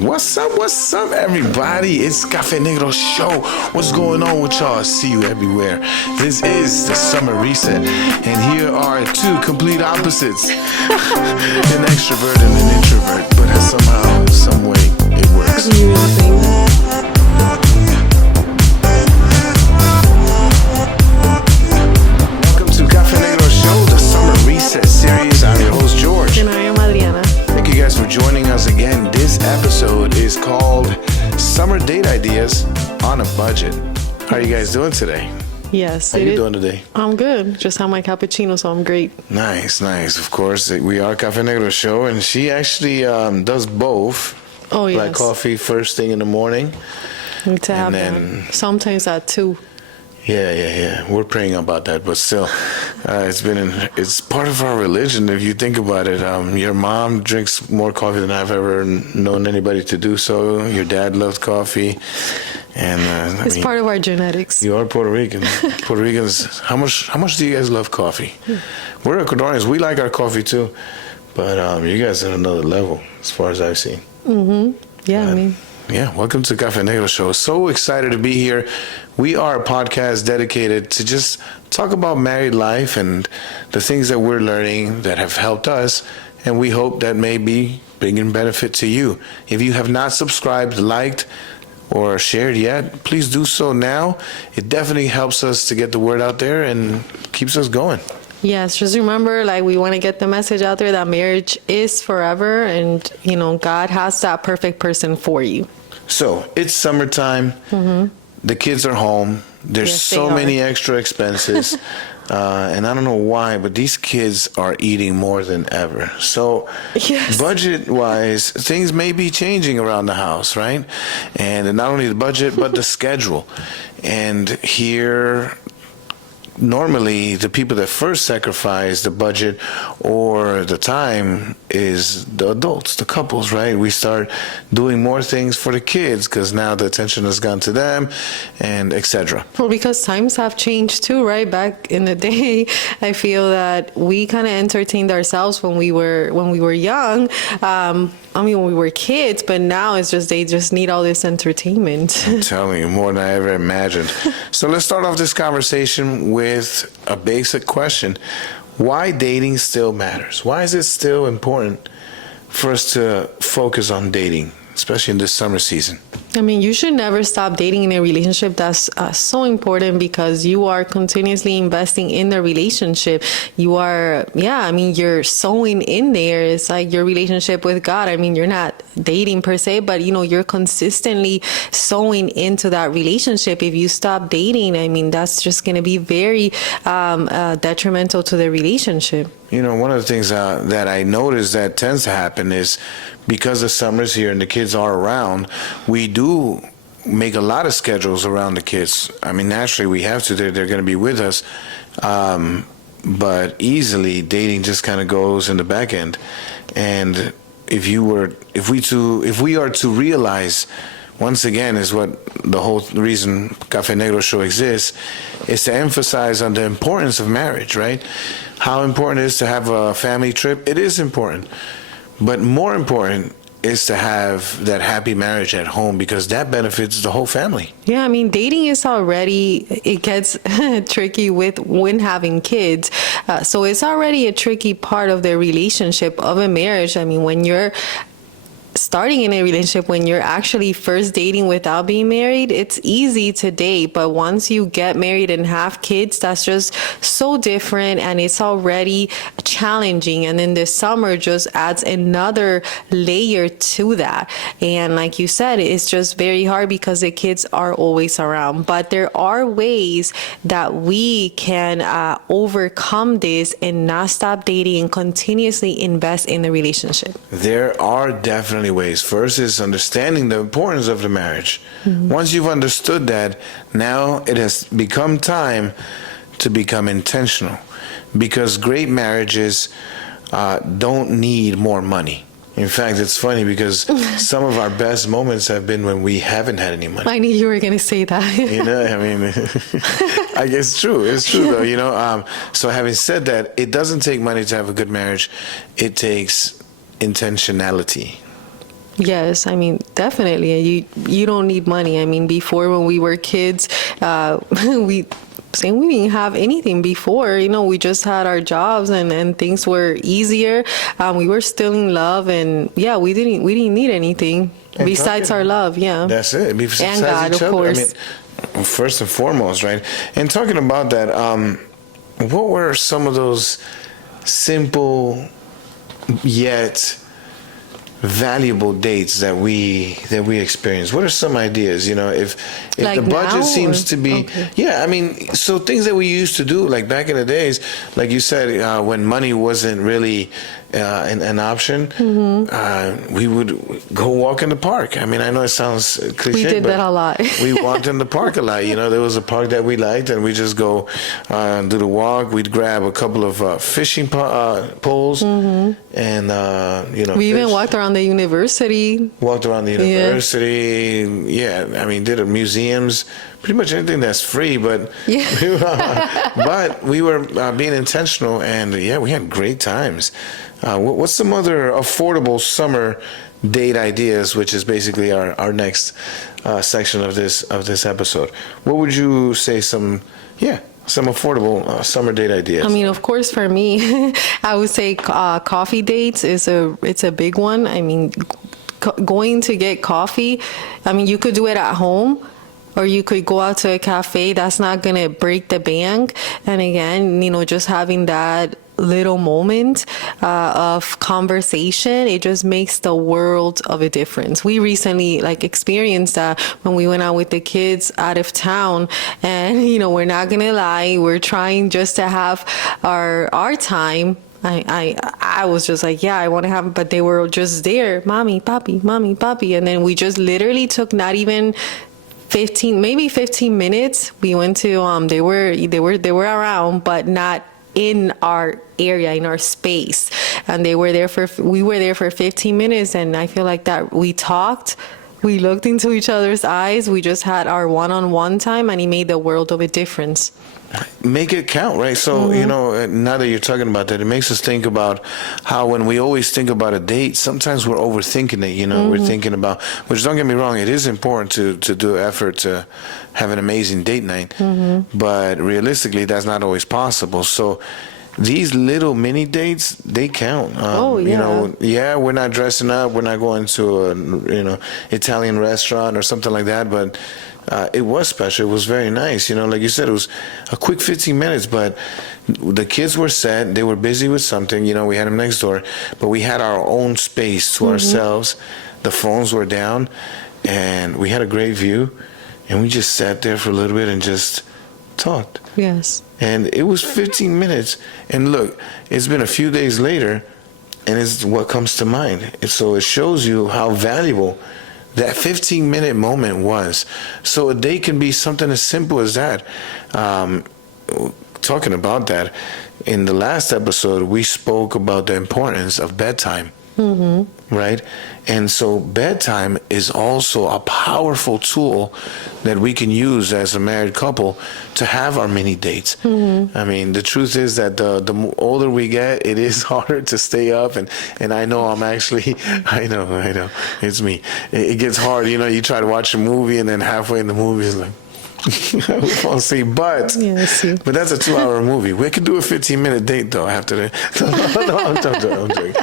What's up, everybody? It's Café Negro Show. What's going on with y'all? See you everywhere. This is the summer reset, and here are two complete opposites. An extrovert and an introvert, but somehow, some way, it works. You really think that? Welcome to Café Negro Show, the summer reset series. I'm your host, George. And I am Adriana. Thank you guys for joining us again. This episode is called Summer Date Ideas on a Budget. How are you guys doing today? Yes. How are you doing today? I'm good. Just had my cappuccino, so I'm great. Nice. Of course, we are Café Negro Show, and she actually does both. Oh, yes. Like coffee first thing in the morning. Need to have then, that. Sometimes at 2. Yeah. We're praying about that, but still, it's part of our religion. If you think about it, your mom drinks more coffee than I've ever known anybody to do so. Your dad loves coffee, and it's part of our genetics. You are Puerto Rican. Puerto Ricans. How much do you guys love coffee? We're Ecuadorians. We like our coffee too, but you guys are at another level as far as I've seen. Yeah, Yeah, welcome to Café Negro Show. So excited to be here. We are a podcast dedicated to just talk about married life and the things that we're learning that have helped us, and we hope that may be bringing benefit to you. If you have not subscribed, liked, or shared yet, please do so now. It definitely helps us to get the word out there and keeps us going. Yes, just remember, we want to get the message out there that marriage is forever, and, God has that perfect person for you. So, it's summertime. The kids are home. There's so many extra expenses. And I don't know why, but these kids are eating more than ever. So, budget-wise, things may be changing around the house, right? And not only the budget, but the schedule. And here, normally, the people that first sacrifice the budget or the time is the adults, the couples, right? We start doing more things for the kids because now the attention has gone to them, and etc. Well, because times have changed too, right? Back in the day, I feel that we kind of entertained ourselves when we were young. When we were kids, but now it's just they just need all this entertainment. I'm telling you, more than I ever imagined. So let's start off this conversation with a basic question. Why dating still matters? Why is it still important for us to focus on dating, especially in this summer season? You should never stop dating in a relationship. That's so important because you are continuously investing in the relationship. You are, you're sowing in there. It's like your relationship with God. You're not dating per se, but, you're consistently sowing into that relationship. If you stop dating, that's just going to be very detrimental to the relationship. One of the things that I notice that tends to happen is because the summer's here and the kids are around, we do make a lot of schedules around the kids. Naturally we have to. They're going to be with us. But easily dating just kind of goes in the back end. And if we are to realize, once again, is what the whole reason Café Negro Show exists, is to emphasize on the importance of marriage, right? How important it is to have a family trip. It is important. But more important is to have that happy marriage at home because that benefits the whole family. Yeah, dating is already, it gets tricky when having kids. So it's already a tricky part of the relationship of a marriage. When you're starting in a relationship, when you're actually first dating without being married, it's easy to date. But once you get married and have kids, that's just so different and it's already challenging. And then this summer just adds another layer to that. And like you said, it's just very hard because the kids are always around. But there are ways that we can overcome this and not stop dating and continuously invest in the relationship. There are definitely ways. First is understanding the importance of the marriage. Once you've understood that, now it has become time to become intentional because great marriages don't need more money. In fact, it's funny because some of our best moments have been when we haven't had any money. I knew you were going to say that. I guess it's true. It's true, though, So having said that, it doesn't take money to have a good marriage. It takes intentionality. Yes, I mean, definitely. You don't need money. I mean, before when we were kids, we saying we didn't have anything before. We just had our jobs and things were easier. We were still in love, and yeah, we didn't need anything And besides our love. Yeah, That's it. Besides and God, each of other. course. I mean, first and foremost, right? And talking about that, what were some of those simple yet valuable dates that we experience? What are some ideas? If Like the budget now, seems or- to be, okay. yeah, I mean, so things that we used to do, like back in the days, like you said, when money wasn't really an option, Mm-hmm. we would go walk in the park. I mean, I know it sounds cliche, We did but that a lot. we walked in the park a lot. There was a park that we liked, and we just go do the walk. We'd grab a couple of fishing poles, and We even fish. walked around the university. Walked around the university. Yeah, I mean, did museums, pretty much anything that's free. But Yeah. but we were being intentional, and yeah, we had great times. What's some other affordable summer date ideas, which is basically our next section of this episode? What would you say? Some affordable summer date ideas. I mean, of course, for me, I would say coffee dates it's a big one. I mean, going to get coffee. I mean, you could do it at home, or you could go out to a cafe. That's not gonna break the bank. And again, just having that little moment of conversation, it just makes the world of a difference. We recently experienced that when we went out with the kids out of town, and we're not gonna lie, we're trying just to have our time. I was just like, yeah, I want to have, but they were just there, mommy, papi, and then we just literally took not even 15 minutes. We went to they were around, but not in our area, in our space, and we were there for 15 minutes, and I feel like that we talked, we looked into each other's eyes, we just had our one-on-one time, and it made the world of a difference. Make it count, right? So, now that you're talking about that, it makes us think about how when we always think about a date, sometimes we're overthinking it, we're thinking about, which don't get me wrong, it is important to do effort to have an amazing date night, but realistically, that's not always possible. So these little mini dates, they count. We're not dressing up, we're not going to a, Italian restaurant or something like that, but it was special. It was very nice. Like you said, it was a quick 15 minutes, but the kids were set. They were busy with something. We had them next door, but we had our own space to ourselves. The phones were down, and we had a great view, and we just sat there for a little bit and just talked. Yes. And it was 15 minutes. And look, it's been a few days later, and it's what comes to mind. So it shows you how valuable that 15-minute moment was. So a day can be something as simple as that. Talking about that, in the last episode, we spoke about the importance of bedtime. Right? And so bedtime is also a powerful tool that we can use as a married couple to have our mini dates. I mean, the truth is that the older we get, it is harder to stay up. And I know I know, it's me. It gets hard. You try to watch a movie, and then halfway in the movie is like, I fall asleep, but that's a 2-hour movie. We could do a 15-minute date though after that. No, I'm joking.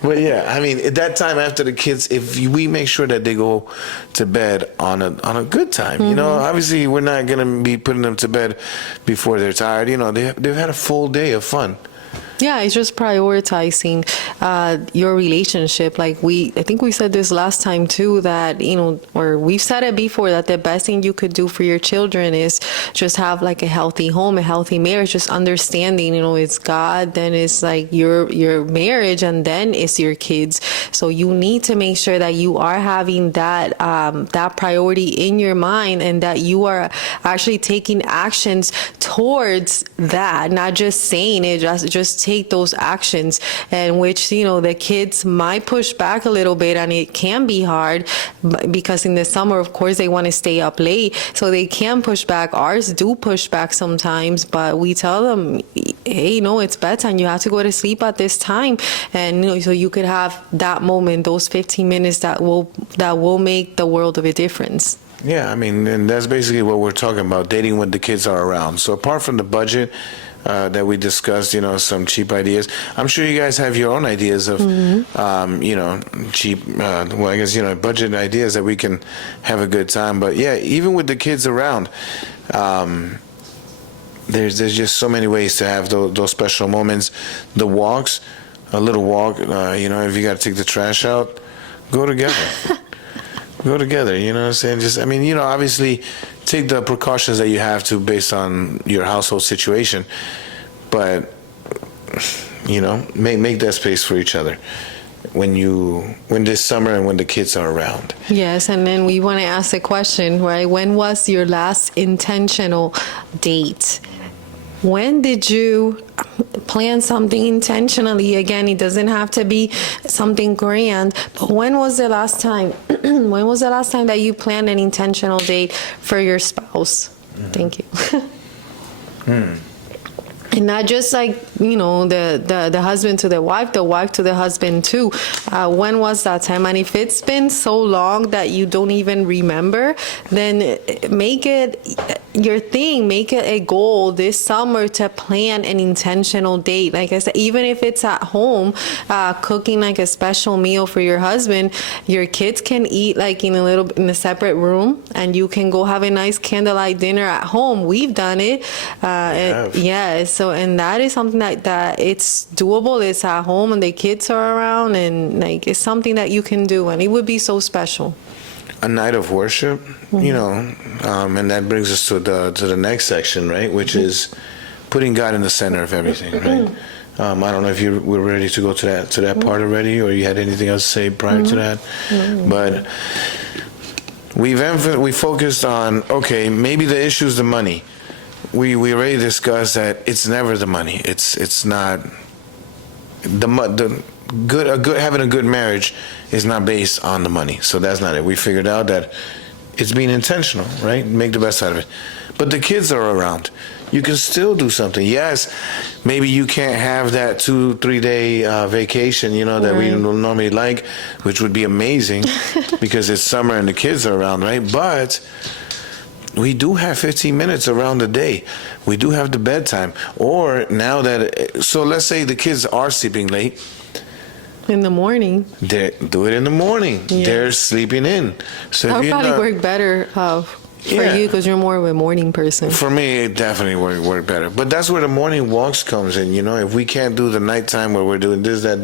But yeah, I mean, at that time after the kids, if we make sure that they go to bed on a good time, obviously we're not gonna be putting them to bed before they're tired. They've had a full day of fun. Yeah, it's just prioritizing your relationship. I think we said this last time too, that, or we've said it before, that the best thing you could do for your children is just have a healthy home, a healthy marriage, just understanding, it's God, then it's your marriage, and then it's your kids. So you need to make sure that you are having that priority in your mind, and that you are actually taking actions towards that, not just saying it, just take those actions, and which, the kids might push back a little bit, and it can be hard because in the summer, of course, they want to stay up late, so they can push back. Ours do push back sometimes, but we tell them, hey, no, it's bedtime. You have to go to sleep at this time, and so you could have that moment, those 15 minutes that will make the world of a difference. Yeah, I mean, and that's basically what we're talking about, dating when the kids are around. So apart from the budget that we discussed, some cheap ideas, I'm sure you guys have your own ideas of, cheap, budget ideas that we can have a good time. But yeah, even with the kids around, there's just so many ways to have those special moments. The walks, a little walk, if you got to take the trash out, go together. Go together, you know what I'm saying? Just, obviously take the precautions that you have to based on your household situation, but, make that space for each other when this summer and when the kids are around. Yes, and then we want to ask a question, right? When was your last intentional date? When did you plan something intentionally? Again, it doesn't have to be something grand, but when was the last time? When was the last time that you planned an intentional date for your spouse? Thank you. And not just like, the husband to the wife to the husband too. When was that time? And if it's been so long that you don't even remember, then make it your thing. Make it a goal this summer to plan an intentional date. Like I said, even if it's at home, cooking like a special meal for your husband, your kids can eat like in a separate room, and you can go have a nice candlelight dinner at home. We've done it. So, and that is something that it's doable. It's at home and the kids are around, and like it's something that you can do, and it would be so special. A night of worship, and that brings us to the next section, right? Which is putting God in the center of everything, right? I don't know if you were ready to go to that part already, or you had anything else to say prior to that, but we focused on, okay, maybe the issue is the money. We already discussed that it's never the money. It's not having a good marriage is not based on the money. So that's not it. We figured out that it's being intentional, right? Make the best out of it. But the kids are around. You can still do something. Yes, maybe you can't have that 2-3 day vacation, that we normally like, which would be amazing because it's summer and the kids are around, right? But we do have 15 minutes around the day. We do have the bedtime. Or now so let's say the kids are sleeping late. In the morning. Do it in the morning. Yeah. They're sleeping in. So that would probably work better for you because you're more of a morning person. For me, it definitely work better. But that's where the morning walks comes in. If we can't do the nighttime where we're doing this, that,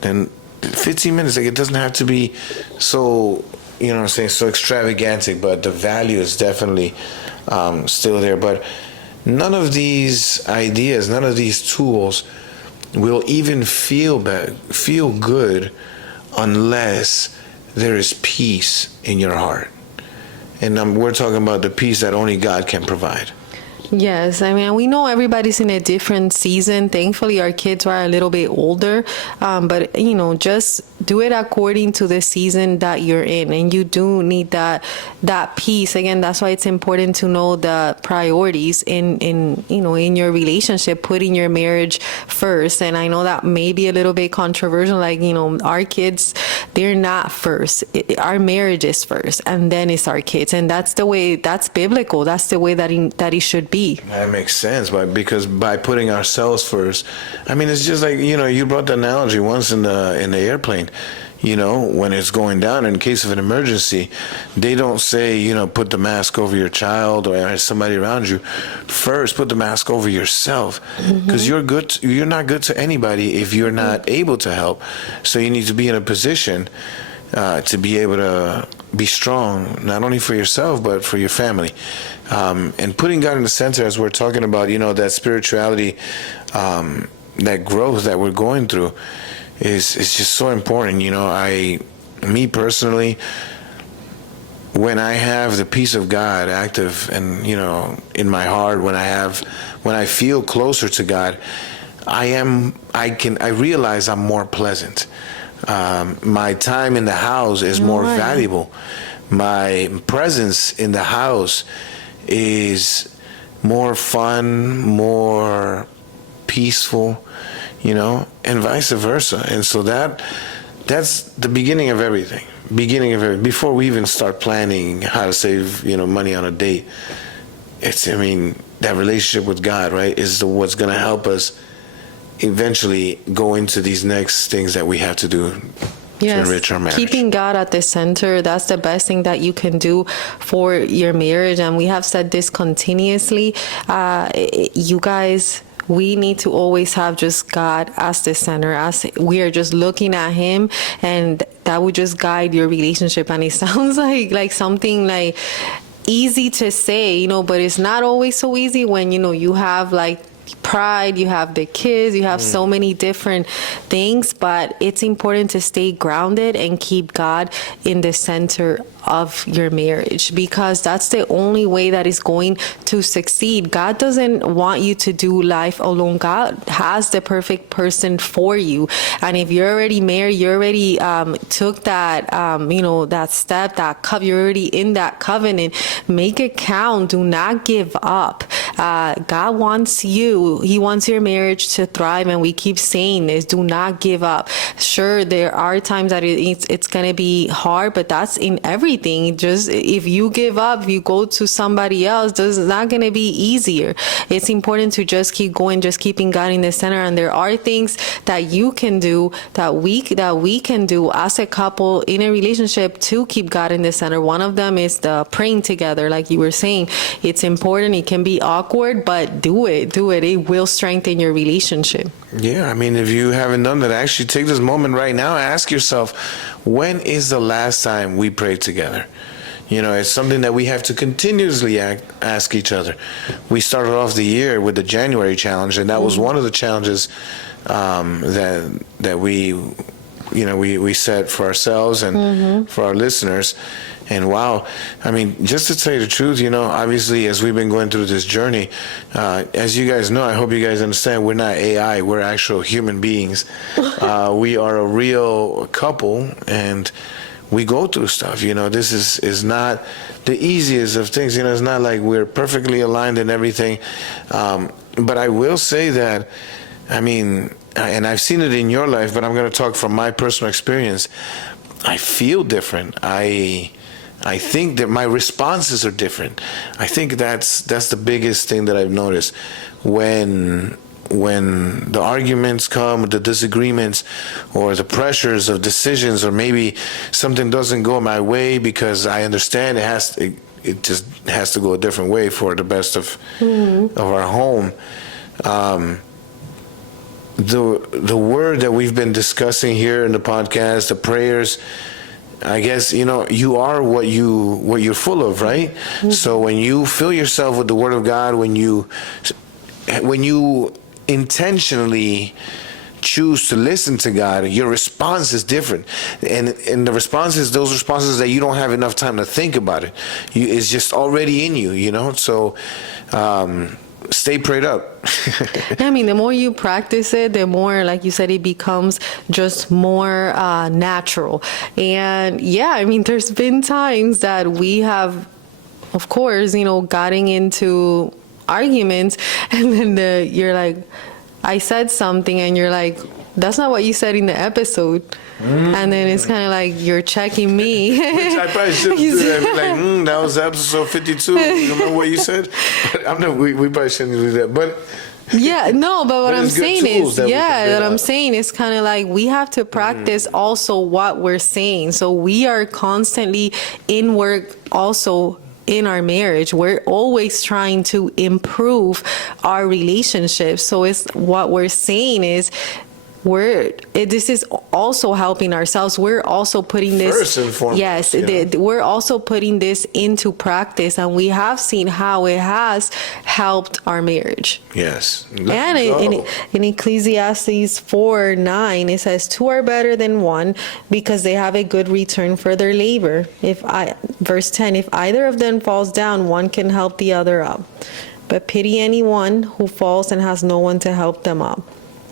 then 15 minutes, like it doesn't have to be so... so extravagantic, but the value is definitely still there. But none of these ideas, none of these tools will even feel good unless there is peace in your heart. And we're talking about the peace that only God can provide. Yes, we know everybody's in a different season. Thankfully, our kids are a little bit older, but just do it according to the season that you're in, and you do need that peace. Again, that's why it's important to know the priorities in your relationship, putting your marriage first. And I know that may be a little bit controversial. Like our kids, they're not first. Our marriage is first, and then it's our kids, and that's the way. That's biblical. That's the way that it should be. That makes sense, because by putting ourselves first, it's just like you brought the analogy once in the airplane. When it's going down, in case of an emergency, they don't say put the mask over your child or somebody around you. First, put the mask over yourself, because you're not good to anybody if you're not able to help. So you need to be in a position to be able to be strong, not only for yourself, but for your family. And putting God in the center, as we're talking about, that spirituality, that growth that we're going through is just so important. Me personally, when I have the peace of God active and, in my heart, when I feel closer to God, I realize I'm more pleasant. My time in the house is more Right. valuable. My presence in the house is more fun, more peaceful, and vice versa. And so that's the beginning of everything. Before we even start planning how to save, money on a date, that relationship with God, right, is what's going to help us eventually go into these next things that we have to do to enrich our marriage. Keeping God at the center, that's the best thing that you can do for your marriage. And we have said this continuously. You guys, we need to always have just God as the center, as we are just looking at him, and that would just guide your relationship. And it sounds like something like easy to say, but it's not always so easy when, you have like pride, you have the kids, you have so many different things, but it's important to stay grounded and keep God in the center of your marriage, because that's the only way that is going to succeed. God doesn't want you to do life alone. God has the perfect person for you. And if you're already married, you already took that, that step, you're already in that covenant, make it count. Do not give up. God wants you. He wants your marriage to thrive. And we keep saying this, do not give up. Sure, there are times that it's going to be hard, but that's in everything. Just if you give up, if you go to somebody else, it's not going to be easier. It's important to just keep going, just keeping God in the center. And there are things that you can do, that we can do as a couple in a relationship to keep God in the center. One of them is the praying together, like you were saying. It's important. It can be awkward, but do it. It will strengthen your relationship. Yeah, if you haven't done that, actually take this moment right now and ask yourself, when is the last time we prayed together? It's something that we have to continuously ask each other. We started off the year with the January challenge, and that was one of the challenges that we set for ourselves and for our listeners. And wow, just to tell you the truth, obviously, as we've been going through this journey, as you guys know, I hope you guys understand, we're not AI, we're actual human beings. We are a real couple, and we go through stuff. This is not the easiest of things. It's not like we're perfectly aligned in everything. But I will say that, and I've seen it in your life, but I'm going to talk from my personal experience. I feel different. I think that my responses are different. I think that's the biggest thing that I've noticed. When the arguments come, the disagreements, or the pressures of decisions, or maybe something doesn't go my way, because I understand it just has to go a different way for the best of our home. The word that we've been discussing here in the podcast, the prayers, I guess, you are what you're full of, right? Mm-hmm. So when you fill yourself with the Word of God, when you intentionally choose to listen to God, your response is different. And the responses, those responses that you don't have enough time to think about it. It's just already in you, So stay prayed up. The more you practice it, the more, like you said, it becomes just more natural. And there's been times that we have, of course, gotten into arguments, and then you're like, I said something, and you're like, that's not what you said in the episode. And then it's kind of like you're checking me. Which I probably shouldn't do that. Like, that was episode 52. You remember what you said? We probably shouldn't do that. But but what I'm saying is, I'm saying is kind of like we have to practice also what we're saying. So we are constantly in work also in our marriage. We're always trying to improve our relationship. So it's what we're saying is, this is also helping ourselves. We're also putting this first and foremost. Yes, we're also putting this into practice, and we have seen how it has helped our marriage. Yes. And in Ecclesiastes 4:9, it says, 2 are better than one, because they have a good return for their labor. Verse 10, if either of them falls down, one can help the other up. But pity anyone who falls and has no one to help them up.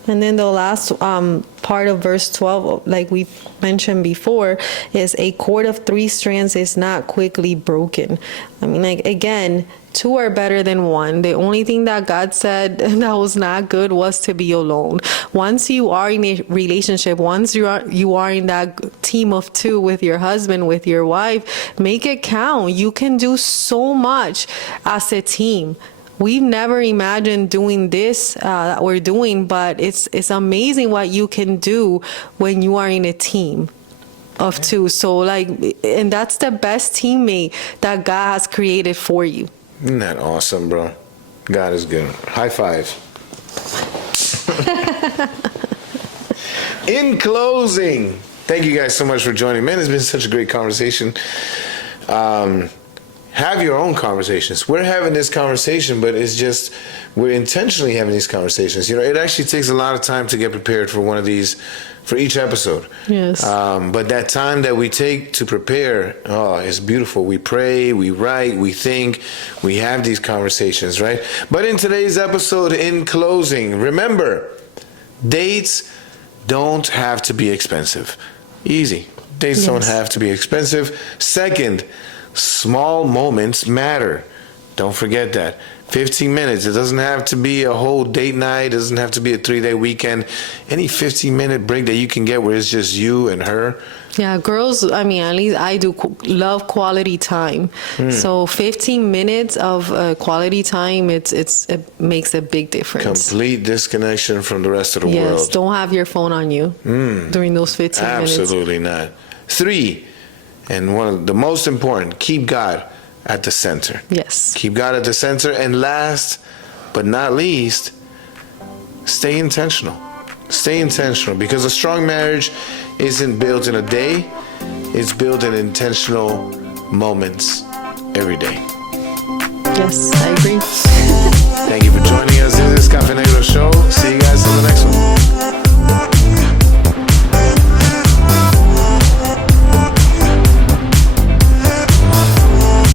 And then the last part of verse 12, like we mentioned before, is a cord of 3 strands is not quickly broken. I mean, like, again, 2 are better than 1. The only thing that God said that was not good was to be alone. Once you are in a relationship, once you are in that team of 2 with your husband, with your wife, make it count. You can do so much as a team. We've never imagined doing this that we're doing, but it's amazing what you can do when you are in a team of 2. So, like, and that's the best teammate that God has created for you. Isn't that awesome, bro? God is good. High five. In closing, thank you guys so much for joining. Man, it's been such a great conversation. Have your own conversations. We're having this conversation, but it's just, we're intentionally having these conversations. You know, it actually takes a lot of time to get prepared for one of these, for each episode. Yes. But that time that we take to prepare, oh, it's beautiful. We pray, we write, we think, we have these conversations, right? But in today's episode, in closing, remember, dates don't have to be expensive. Easy. Dates don't have to be expensive. Second, small moments matter. Don't forget that. 15 minutes. It doesn't have to be a whole date night. It doesn't have to be a 3-day weekend. Any 15-minute break that you can get where it's just you and her. Yeah, girls, I mean, at least I do love quality time. So 15 minutes of quality time, it makes a big difference. Complete disconnection from the rest of the world. Yes, don't have your phone on you during those 15 minutes. Absolutely not. 3, and one of the most important, keep God at the center. Yes. Keep God at the center. And last but not least, stay intentional. Stay intentional, because a strong marriage isn't built in a day. It's built in intentional moments every day. Yes, I agree. Thank you for joining us. This is Café Negro Show. See you guys on the next one.